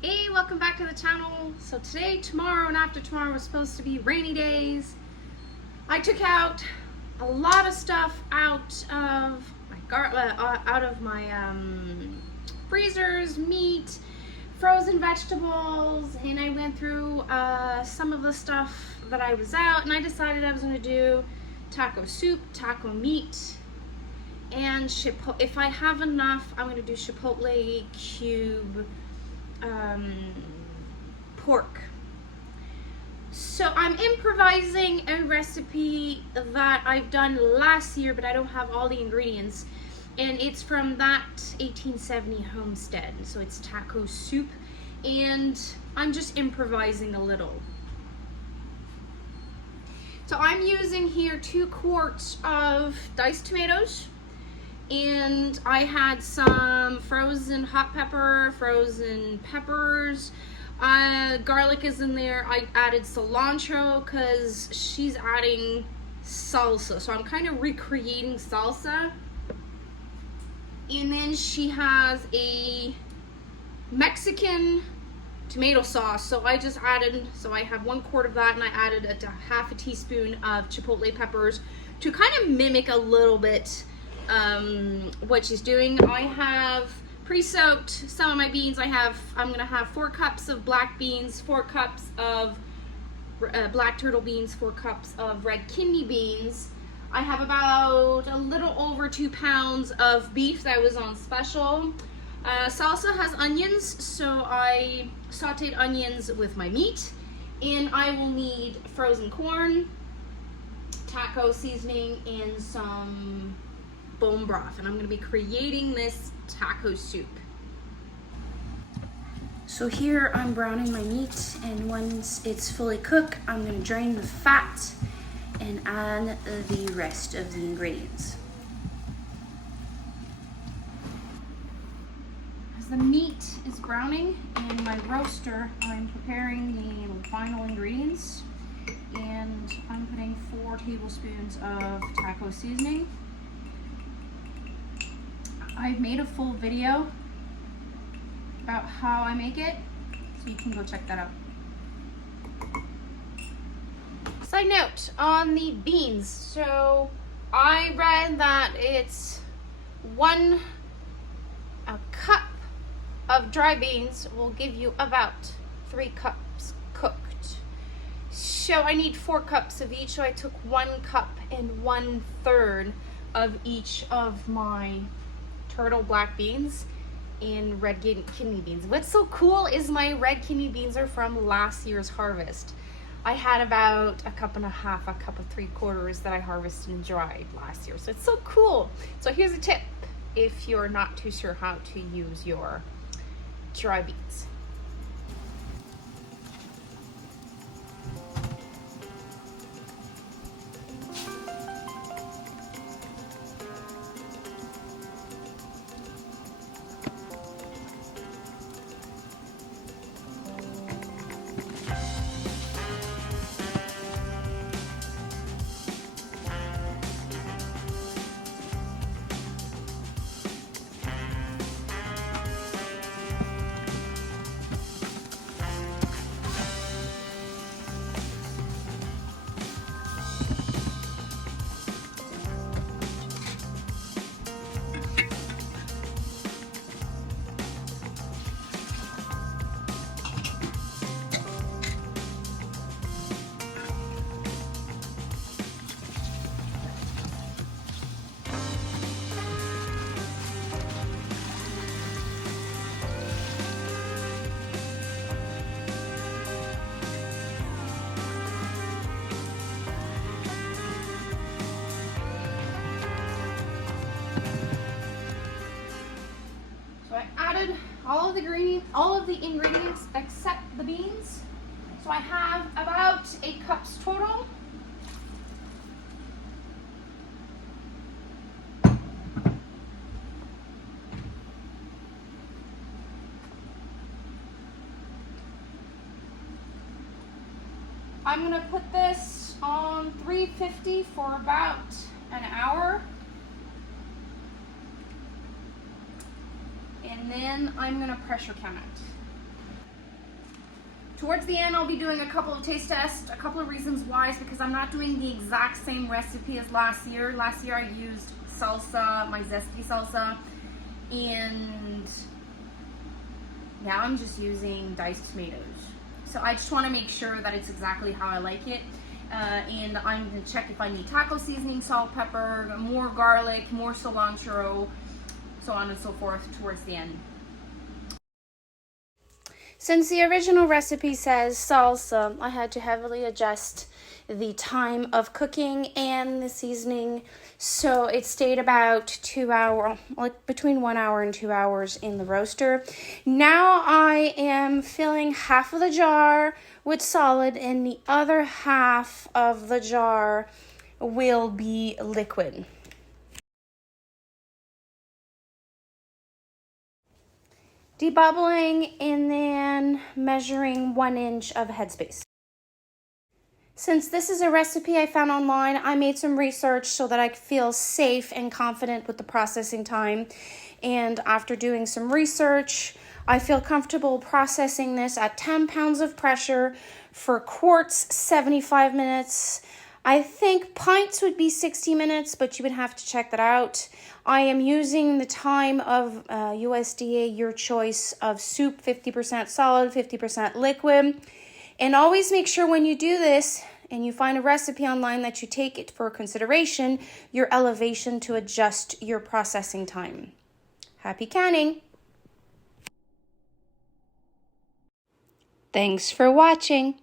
Hey, welcome back to the channel. So today, tomorrow, and after tomorrow was supposed to be rainy days. I took out a lot of stuff out of my freezers, meat, frozen vegetables, and I went through some of the stuff that I was out, and I decided I was going to do taco soup, taco meat, and if I have enough, I'm going to do chipotle cube pork. So I'm improvising a recipe that I've done last year, but I don't have all the ingredients, and it's from that 1870 homestead. So it's taco soup, and I'm just improvising a little. So I'm using here 2 quarts of diced tomatoes, and I had some frozen hot pepper, frozen peppers, garlic is in there. I added cilantro because she's adding salsa, so I'm kind of recreating salsa. And then she has a Mexican tomato sauce, so I just added, so I have 1 quart of that, and I added a half a teaspoon of chipotle peppers to kind of mimic a little bit what she's doing. I have pre-soaked some of my beans. I'm gonna have 4 cups of black beans, 4 cups of black turtle beans, 4 cups of red kidney beans. I have about a little over 2 pounds of beef that was on special. Salsa has onions, so I sauteed onions with my meat, and I will need frozen corn, taco seasoning, and some bone broth, and I'm going to be creating this taco soup. So here I'm browning my meat, and once it's fully cooked, I'm going to drain the fat and add the rest of the ingredients. As the meat is browning in my roaster, I'm preparing the final ingredients, and I'm putting 4 tablespoons of taco seasoning. I've made a full video about how I make it, so you can go check that out. Side note on the beans. So I read that it's a cup of dry beans will give you about 3 cups cooked. So I need 4 cups of each, so I took 1 cup and 1/3 of each of my turtle black beans and red kidney beans. What's so cool is my red kidney beans are from last year's harvest. I had about a cup and a half, a cup of 3/4 that I harvested and dried last year. So it's so cool. So here's a tip if you're not too sure how to use your dry beans. All of the ingredients except the beans. So I have about 8 cups total. I'm gonna put this on 350 for about an hour. And then I'm gonna pressure count it. Towards the end, I'll be doing a couple of taste tests. A couple of reasons why is because I'm not doing the exact same recipe as last year. Last year I used salsa, my zesty salsa, and now I'm just using diced tomatoes. So I just want to make sure that it's exactly how I like it. And I'm going to check if I need taco seasoning, salt, pepper, more garlic, more cilantro, so on and so forth towards the end. Since the original recipe says salsa, I had to heavily adjust the time of cooking and the seasoning, so it stayed about 2 hours, like between 1 hour and 2 hours in the roaster. Now I am filling half of the jar with solid and the other half of the jar will be liquid. Debubbling and then measuring 1 inch of headspace. Since this is a recipe I found online, I made some research so that I could feel safe and confident with the processing time. And after doing some research, I feel comfortable processing this at 10 pounds of pressure for quarts, 75 minutes. I think pints would be 60 minutes, but you would have to check that out. I am using the time of USDA Your Choice of soup, 50% solid, 50% liquid. And always make sure when you do this and you find a recipe online that you take it for consideration, your elevation to adjust your processing time. Happy canning! Thanks for watching.